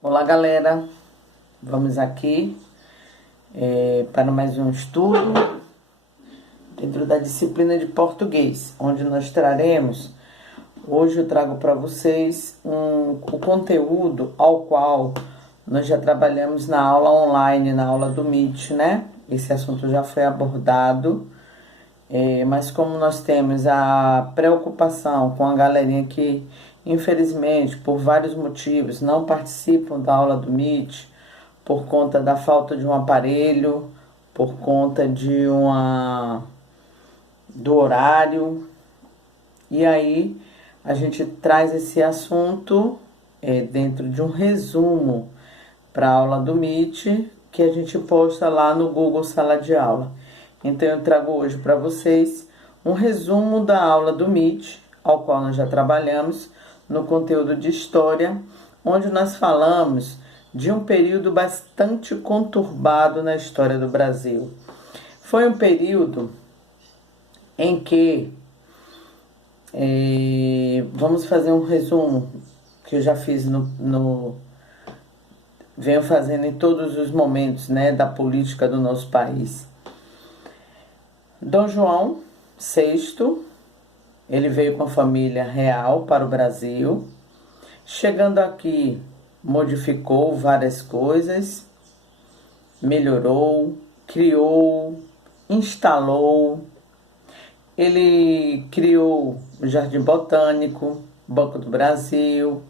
Olá, galera. Vamos aqui para mais um estudo dentro da disciplina de português, onde nós traremos. Hoje eu trago para vocês o conteúdo ao qual nós já trabalhamos na aula online, na aula do Meet, né? Esse assunto já foi abordado, mas como nós temos a preocupação com a galerinha que, infelizmente, por vários motivos, não participam da aula do Meet, por conta da falta de um aparelho, por conta do horário. E aí a gente traz esse assunto dentro de um resumo para a aula do Meet, que a gente posta lá no Google Sala de Aula. Então eu trago hoje para vocês um resumo da aula do Meet, ao qual nós já trabalhamos no conteúdo de História, onde nós falamos de um período bastante conturbado na história do Brasil. Foi um período em que, vamos fazer um resumo que eu já fiz venho fazendo em todos os momentos, né, da política do nosso país. Dom João VI, ele veio com a família real para o Brasil. Chegando aqui, modificou várias coisas, melhorou, criou, instalou. Ele criou o Jardim Botânico, Banco do Brasil,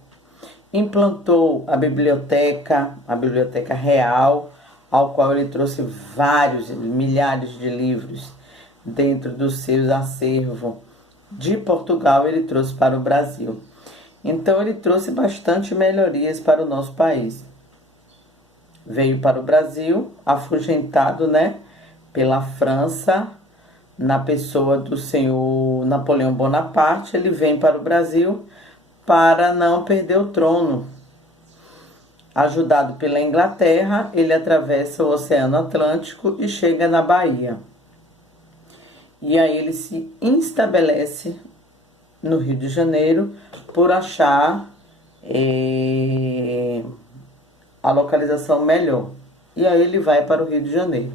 implantou a Biblioteca Real, ao qual ele trouxe milhares de livros dentro dos seus acervos. De Portugal ele trouxe para o Brasil. Então ele trouxe bastante melhorias para o nosso país. Veio para o Brasil, afugentado, né, pela França, na pessoa do senhor Napoleão Bonaparte. Ele vem para o Brasil para não perder o trono. Ajudado pela Inglaterra, ele atravessa o Oceano Atlântico e chega na Bahia. E aí ele se estabelece no Rio de Janeiro por achar a localização melhor. E aí ele vai para o Rio de Janeiro.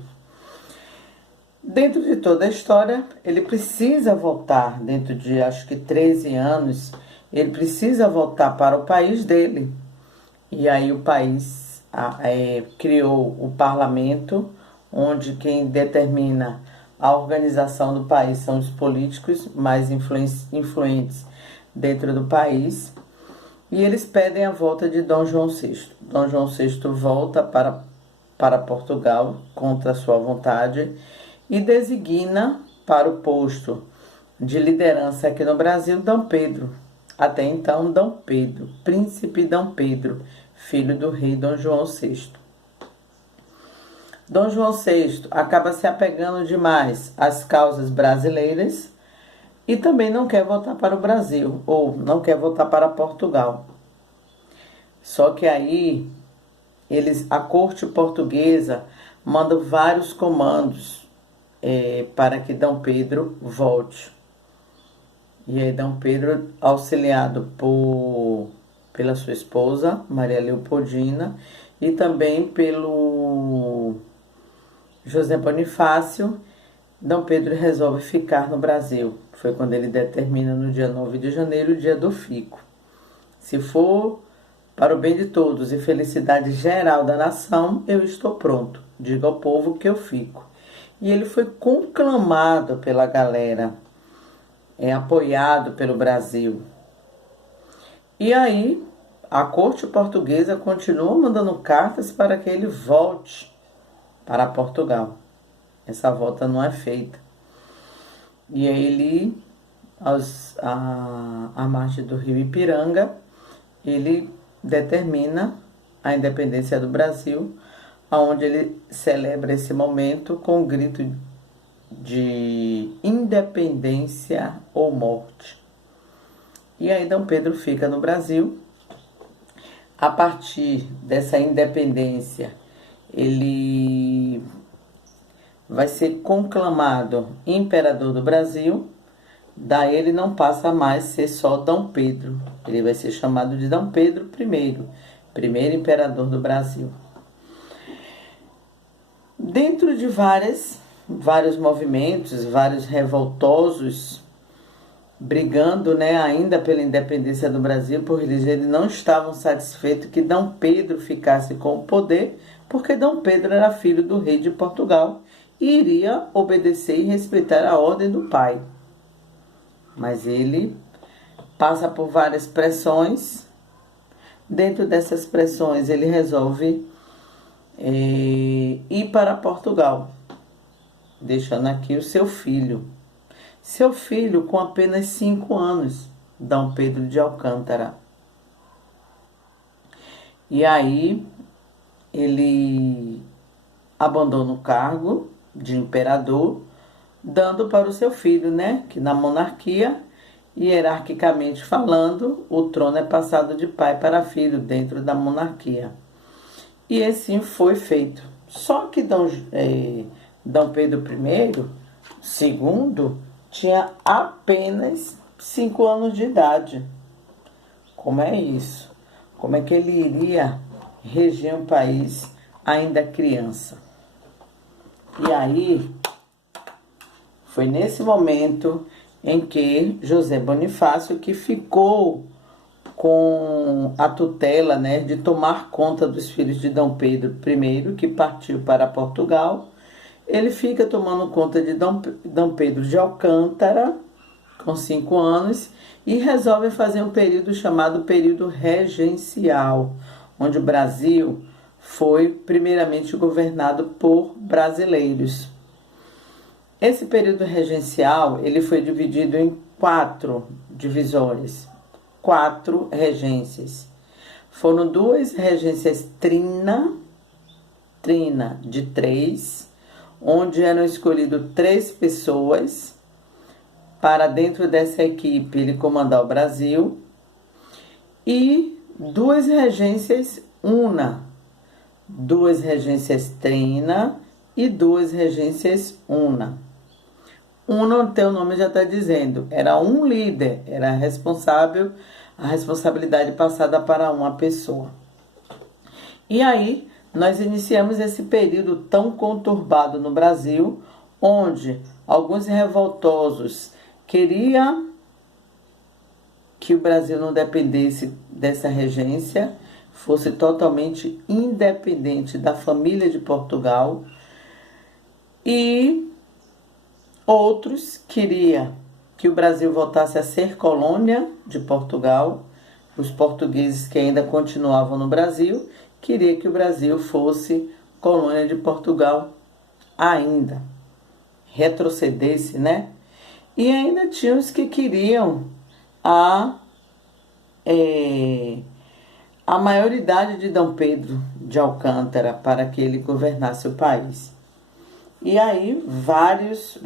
Dentro de toda a história, ele precisa voltar, dentro de acho que 13 anos, ele precisa voltar para o país dele. E aí o país criou o parlamento, onde quem determina a organização do país são os políticos mais influentes dentro do país. E eles pedem a volta de Dom João VI. Dom João VI volta para Portugal contra a sua vontade e designa para o posto de liderança aqui no Brasil Dom Pedro. Até então, Dom Pedro, príncipe Dom Pedro, filho do rei Dom João VI. Dom João VI acaba se apegando demais às causas brasileiras e também não quer voltar para o Brasil, ou não quer voltar para Portugal. Só que aí a corte portuguesa manda vários comandos para que Dom Pedro volte. E aí Dom Pedro, auxiliado pela sua esposa, Maria Leopoldina, e também pelo José Bonifácio, Dom Pedro resolve ficar no Brasil. Foi quando ele determina no dia 9 de janeiro o dia do fico. Se for para o bem de todos e felicidade geral da nação, eu estou pronto. Diga ao povo que eu fico. E ele foi conclamado pela galera, apoiado pelo Brasil. E aí a corte portuguesa continua mandando cartas para que ele volte para Portugal. Essa volta não é feita. E aí ele, à margem do rio Ipiranga, ele determina a independência do Brasil, onde ele celebra esse momento com o grito de independência ou morte. E aí Dom Pedro fica no Brasil. A partir dessa independência, ele vai ser conclamado imperador do Brasil. Daí ele não passa mais a ser só Dom Pedro. Ele vai ser chamado de Dom Pedro I, primeiro imperador do Brasil. Dentro de vários movimentos, vários revoltosos, brigando, né, ainda pela independência do Brasil, porque eles não estavam satisfeitos que Dom Pedro ficasse com o poder, porque Dom Pedro era filho do rei de Portugal e iria obedecer e respeitar a ordem do pai. Mas ele passa por várias pressões. Dentro dessas pressões, ele resolve ir para Portugal, deixando aqui o seu filho. Seu filho com apenas 5 anos, Dom Pedro de Alcântara. E aí ele abandona o cargo de imperador, dando para o seu filho, né, que na monarquia, hierarquicamente falando, o trono é passado de pai para filho dentro da monarquia. E assim foi feito. Só que Dom Pedro I, segundo, tinha apenas 5 anos de idade. Como é isso? Como é que ele iria reger um país ainda criança? E aí, foi nesse momento em que José Bonifácio, que ficou com a tutela, né, de tomar conta dos filhos de Dom Pedro I, que partiu para Portugal, ele fica tomando conta de Dom Pedro de Alcântara, com 5 anos, e resolve fazer um período chamado período regencial, onde o Brasil foi primeiramente governado por brasileiros. Esse período regencial ele foi dividido em 4 divisórias, 4 regências. Foram 2 regências trina de 3, onde eram escolhidas 3 pessoas para dentro dessa equipe ele comandar o Brasil, e 2 regências una, 2 regências trina e 2 regências una. Una, o teu nome já está dizendo, era um líder, era a responsabilidade passada para uma pessoa. E aí, nós iniciamos esse período tão conturbado no Brasil, onde alguns revoltosos queriam que o Brasil não dependesse dessa regência, fosse totalmente independente da família de Portugal, e outros queriam que o Brasil voltasse a ser colônia de Portugal. Os portugueses que ainda continuavam no Brasil queriam que o Brasil fosse colônia de Portugal ainda, retrocedesse, né? E ainda tinha os que queriam a maioridade de Dom Pedro de Alcântara para que ele governasse o país. E aí várias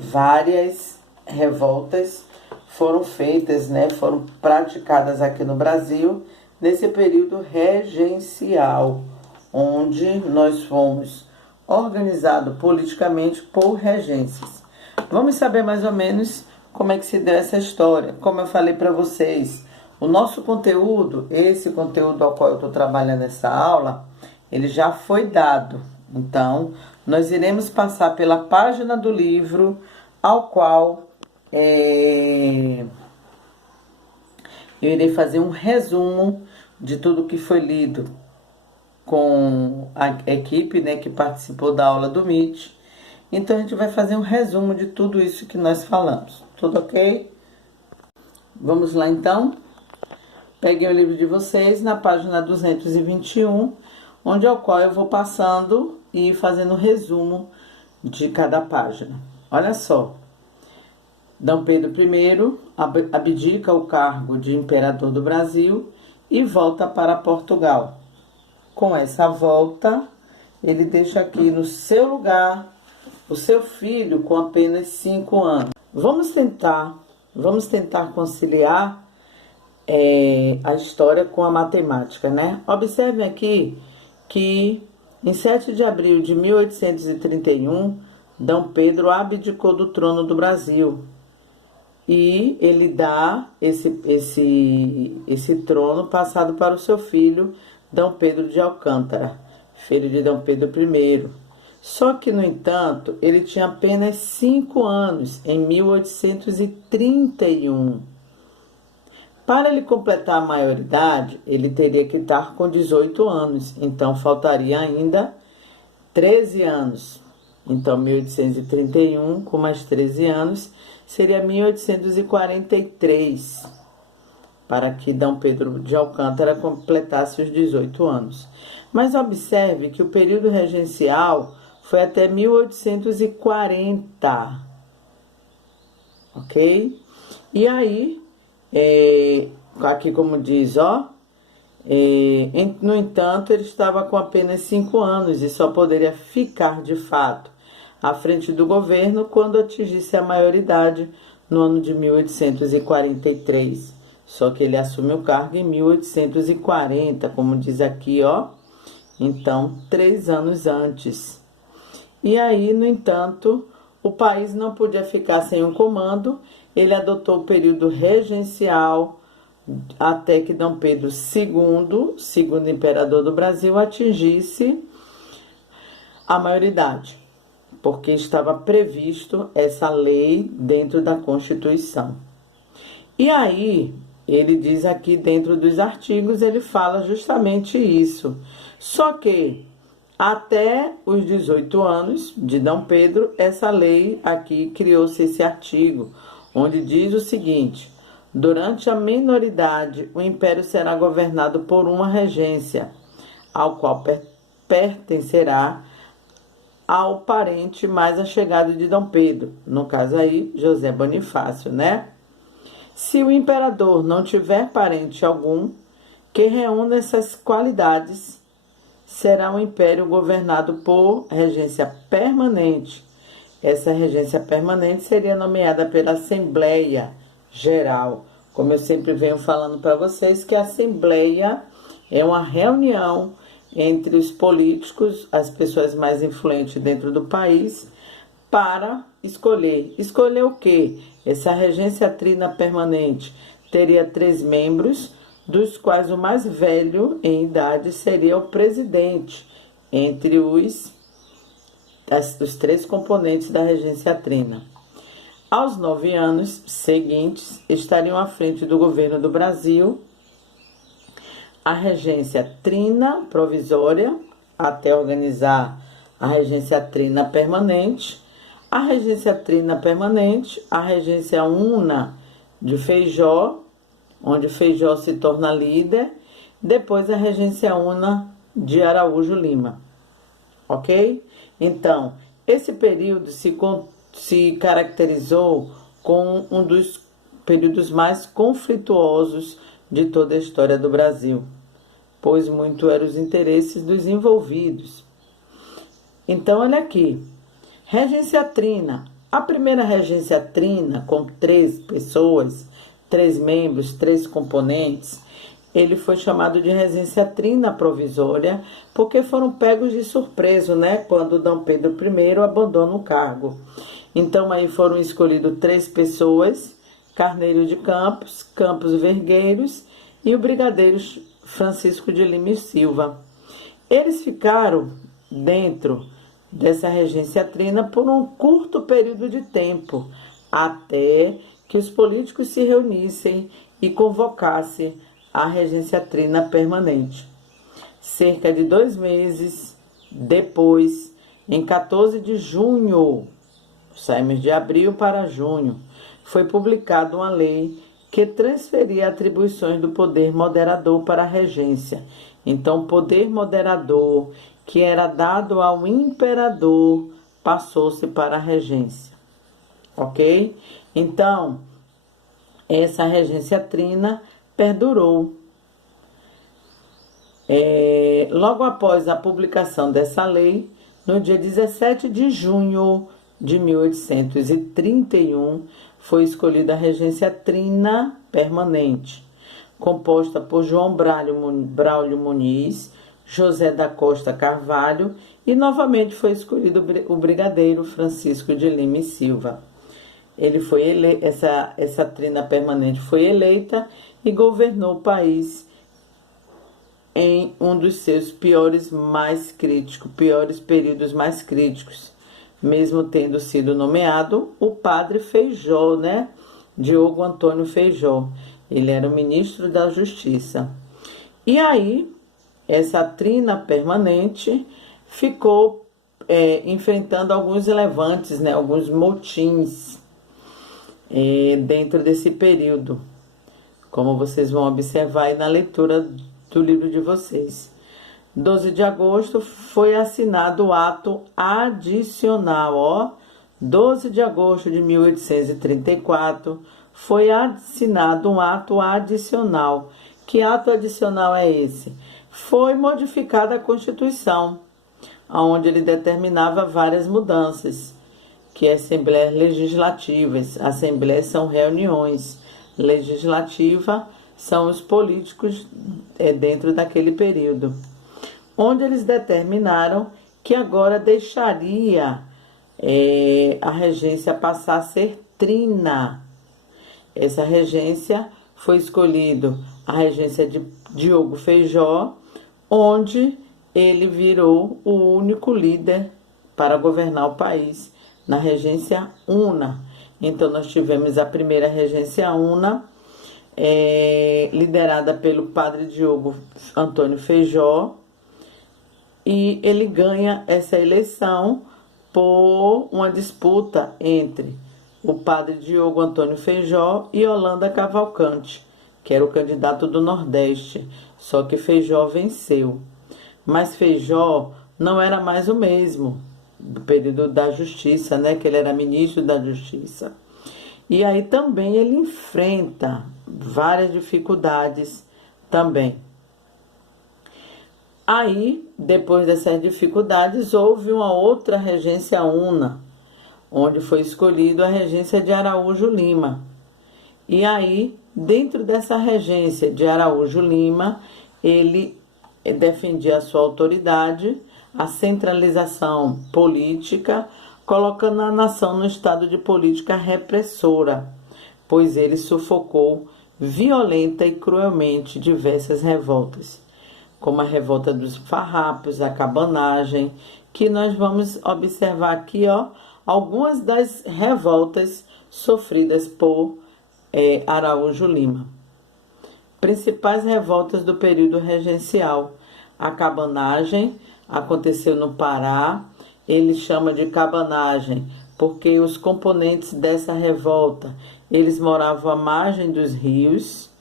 revoltas foram feitas, né? Foram praticadas aqui no Brasil nesse período regencial, onde nós fomos organizados politicamente por regências. Vamos saber mais ou menos como é que se deu essa história. Como eu falei para vocês, o nosso conteúdo, esse conteúdo ao qual eu estou trabalhando nessa aula, ele já foi dado. Então, nós iremos passar pela página do livro ao qual eu irei fazer um resumo de tudo que foi lido com a equipe, né, que participou da aula do Meet. Então, a gente vai fazer um resumo de tudo isso que nós falamos. Tudo ok? Vamos lá, então? Peguem o livro de vocês na página 221, onde ao qual eu vou passando e fazendo um resumo de cada página. Olha só. Dom Pedro I abdica o cargo de imperador do Brasil e volta para Portugal. Com essa volta, ele deixa aqui no seu lugar o seu filho com apenas 5 anos. Vamos tentar conciliar a história com a matemática, né? Observem aqui que em 7 de abril de 1831, Dom Pedro abdicou do trono do Brasil e ele dá esse trono passado para o seu filho D. Pedro de Alcântara, filho de D. Pedro I. Só que, no entanto, ele tinha apenas 5 anos, em 1831. Para ele completar a maioridade, ele teria que estar com 18 anos, então faltaria ainda 13 anos. Então, 1831 com mais 13 anos seria 1843, para que D. Pedro de Alcântara completasse os 18 anos. Mas observe que o período regencial foi até 1840, ok? E aí, aqui como diz, no entanto, ele estava com apenas 5 anos e só poderia ficar, de fato, à frente do governo quando atingisse a maioridade no ano de 1843. Só que ele assume o cargo em 1840, como diz aqui, então, 3 anos antes. E aí, no entanto, o país não podia ficar sem um comando, ele adotou o período regencial até que D. Pedro II, segundo imperador do Brasil, atingisse a maioridade, porque estava previsto essa lei dentro da Constituição. E aí, ele diz aqui dentro dos artigos, ele fala justamente isso. Só que até os 18 anos de D. Pedro, essa lei aqui criou-se esse artigo, onde diz o seguinte: durante a minoridade, o império será governado por uma regência, ao qual pertencerá ao parente mais achegado de D. Pedro, no caso aí, José Bonifácio, né? Se o imperador não tiver parente algum que reúna essas qualidades, será um império governado por regência permanente. Essa regência permanente seria nomeada pela Assembleia Geral. Como eu sempre venho falando para vocês, que a Assembleia é uma reunião entre os políticos, as pessoas mais influentes dentro do país, para escolher. Escolher o quê? Essa regência trina permanente teria 3 membros, dos quais o mais velho em idade seria o presidente, entre os 3 componentes da regência trina. Aos 9 anos seguintes, estariam à frente do governo do Brasil a regência trina provisória, até organizar a regência trina permanente, a regência trina permanente, a regência una de Feijó, onde Feijó se torna líder, depois a regência una de Araújo Lima, ok? Então, esse período se caracterizou com um dos períodos mais conflituosos de toda a história do Brasil, pois muito eram os interesses dos envolvidos. Então, olha aqui, regência trina. A primeira regência trina, com 3 pessoas, 3 membros, 3 componentes, ele foi chamado de regência trina provisória, porque foram pegos de surpresa, né, quando D. Pedro I abandona o cargo. Então, aí foram escolhidas 3 pessoas, Carneiro de Campos, Campos Vergueiros e o brigadeiro Francisco de Lima e Silva. Eles ficaram dentro dessa regência trina por um curto período de tempo, até que os políticos se reunissem e convocassem a regência trina permanente. Cerca de 2 meses depois, em 14 de junho, saímos de abril para junho, foi publicada uma lei que transferia atribuições do poder moderador para a regência. Então, o poder moderador que era dado ao imperador passou-se para a regência, ok? Então, essa regência trina perdurou. Logo após a publicação dessa lei, no dia 17 de junho de 1831, foi escolhida a regência trina permanente, composta por João Braulio Muniz, José da Costa Carvalho, e novamente foi escolhido o brigadeiro Francisco de Lima e Silva. Ele foi essa trina permanente foi eleita e governou o país em um dos seus piores períodos mais críticos, mesmo tendo sido nomeado o padre Feijó, né? Diogo Antônio Feijó. Ele era o ministro da Justiça. E aí, essa trina permanente ficou enfrentando alguns levantes, né? Alguns motins dentro desse período, como vocês vão observar aí na leitura do livro de vocês. 12 de agosto foi assinado o ato adicional, 12 de agosto de 1834 foi assinado um ato adicional. Que ato adicional é esse? Foi modificada a Constituição, onde ele determinava várias mudanças, que é Assembleias Legislativas. Assembleias são reuniões, legislativa são os políticos dentro daquele período, onde eles determinaram que agora deixaria a regência passar a ser trina. Essa regência foi escolhido a regência de Diogo Feijó, onde ele virou o único líder para governar o país na regência una. Então nós tivemos a primeira regência una, liderada pelo padre Diogo Antônio Feijó, e ele ganha essa eleição por uma disputa entre o padre Diogo Antônio Feijó e Holanda Cavalcante, que era o candidato do Nordeste, só que Feijó venceu. Mas Feijó não era mais o mesmo do período da Justiça, né? Que ele era ministro da Justiça. E aí também ele enfrenta várias dificuldades também. Aí, depois dessas dificuldades, houve uma outra regência una, onde foi escolhido a regência de Araújo Lima. E aí, dentro dessa regência de Araújo Lima, ele defendia a sua autoridade, a centralização política, colocando a nação no estado de política repressora, pois ele sufocou violenta e cruelmente diversas revoltas, como a revolta dos farrapos, a cabanagem, que nós vamos observar aqui, algumas das revoltas sofridas por Araújo Lima. Principais revoltas do período regencial. A cabanagem aconteceu no Pará. Ele chama de cabanagem porque os componentes dessa revolta, eles moravam à margem dos rios,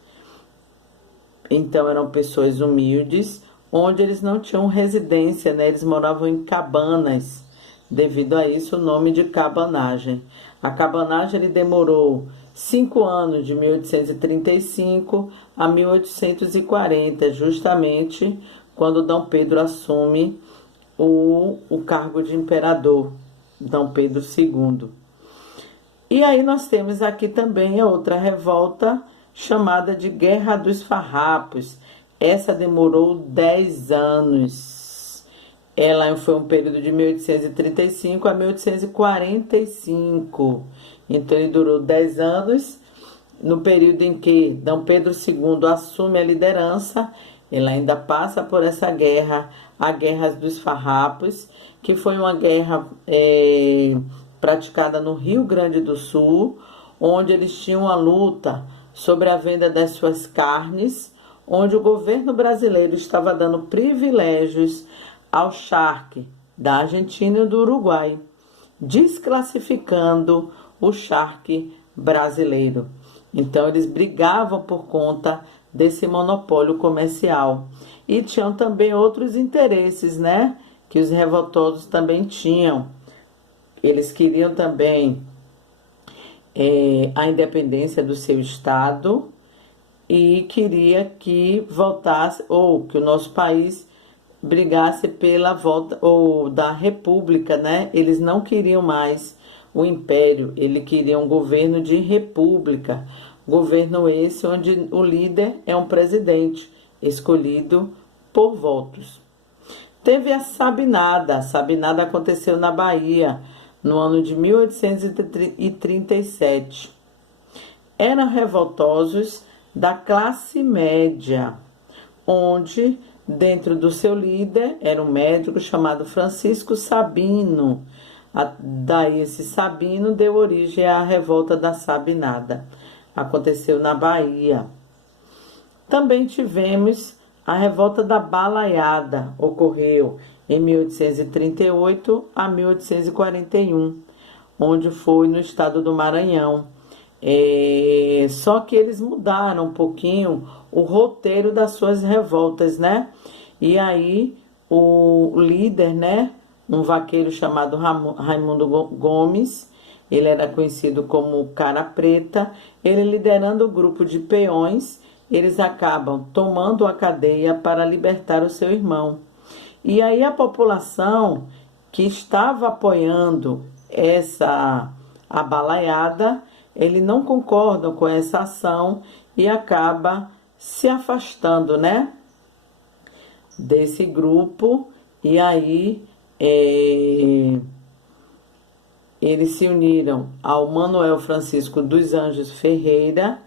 então eram pessoas humildes, onde eles não tinham residência, né? Eles moravam em cabanas, devido a isso o nome de cabanagem. A cabanagem ele demorou 5 anos, de 1835 a 1840, justamente quando Dom Pedro assume o cargo de imperador, Dom Pedro II. E aí nós temos aqui também a outra revolta, chamada de Guerra dos Farrapos. Essa demorou 10 anos. Ela foi um período de 1835 a 1845. Então ele durou 10 anos. No período em que Dom Pedro II assume a liderança, ele ainda passa por essa guerra, a Guerra dos Farrapos, que foi uma guerra praticada no Rio Grande do Sul, onde eles tinham uma luta sobre a venda das suas carnes, onde o governo brasileiro estava dando privilégios ao charque da Argentina e do Uruguai, desclassificando o charque brasileiro. Então eles brigavam por conta desse monopólio comercial. E tinham também outros interesses, né? Que os revoltosos também tinham. Eles queriam também a independência do seu estado e queria que voltasse, ou que o nosso país brigasse pela volta ou da república, né? Eles não queriam mais o império, eles queriam um governo de república, governo esse onde o líder é um presidente escolhido por votos. Teve a Sabinada aconteceu na Bahia no ano de 1837. Eram revoltosos da classe média, onde Dentro do seu líder era um médico chamado Francisco Sabino. Daí esse Sabino deu origem à revolta da Sabinada. Aconteceu na Bahia. Também tivemos a revolta da Balaiada, ocorreu em 1838 a 1841, onde foi no estado do Maranhão. Só que eles mudaram um pouquinho o roteiro das suas revoltas, né? E aí o líder, né? Um vaqueiro chamado Raimundo Gomes, ele era conhecido como Cara Preta, ele liderando o grupo de peões, eles acabam tomando a cadeia para libertar o seu irmão. E aí a população que estava apoiando a balaiada, ele não concordam com essa ação e acaba se afastando, né, desse grupo. E aí eles se uniram ao Manuel Francisco dos Anjos Ferreira,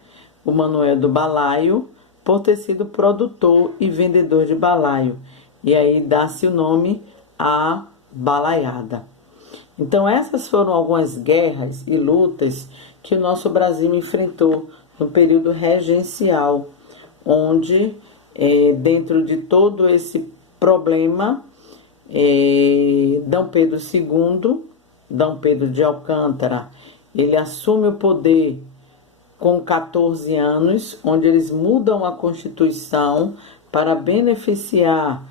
o Manuel do Balaio, por ter sido produtor e vendedor de balaio. E aí dá-se o nome à balaiada. Então essas foram algumas guerras e lutas que o nosso Brasil enfrentou no período regencial, onde dentro de todo esse problema, D. Pedro II, D. Pedro de Alcântara, ele assume o poder com 14 anos, onde eles mudam a Constituição para beneficiar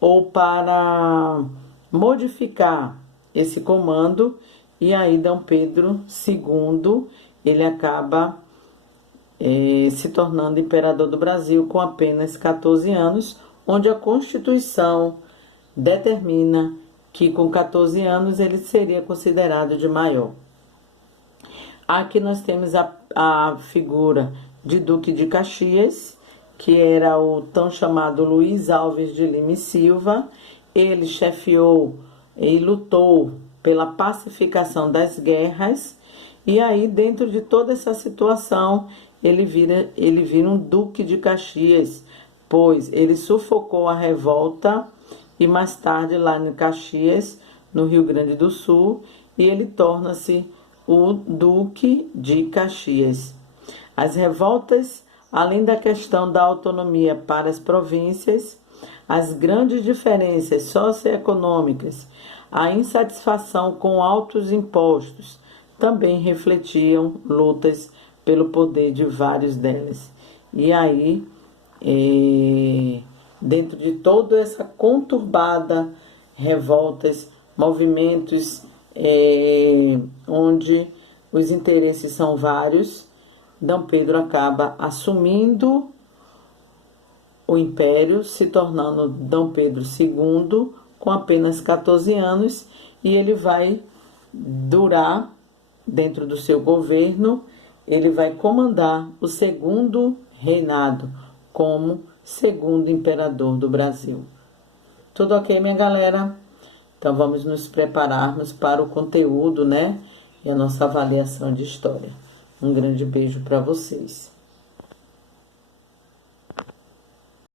ou para modificar esse comando. E aí D. Pedro II, ele acaba se tornando imperador do Brasil com apenas 14 anos, onde a Constituição determina que com 14 anos ele seria considerado de maior. Aqui nós temos a figura de Duque de Caxias, que era o tão chamado Luiz Alves de Lima e Silva. Ele chefiou e lutou pela pacificação das guerras, e aí dentro de toda essa situação ele vira um Duque de Caxias, pois ele sufocou a revolta e mais tarde lá em Caxias, no Rio Grande do Sul, e ele torna-se o Duque de Caxias. As revoltas, além da questão da autonomia para as províncias, as grandes diferenças socioeconômicas, a insatisfação com altos impostos, também refletiam lutas pelo poder de vários delas. E aí, dentro de toda essa conturbada revoltas, movimentos onde os interesses são vários, D. Pedro acaba assumindo o império, se tornando D. Pedro II com apenas 14 anos, e ele vai durar dentro do seu governo, ele vai comandar o segundo reinado como segundo imperador do Brasil. Tudo ok, minha galera? Então vamos nos prepararmos para o conteúdo, né? E a nossa avaliação de história. Um grande beijo para vocês.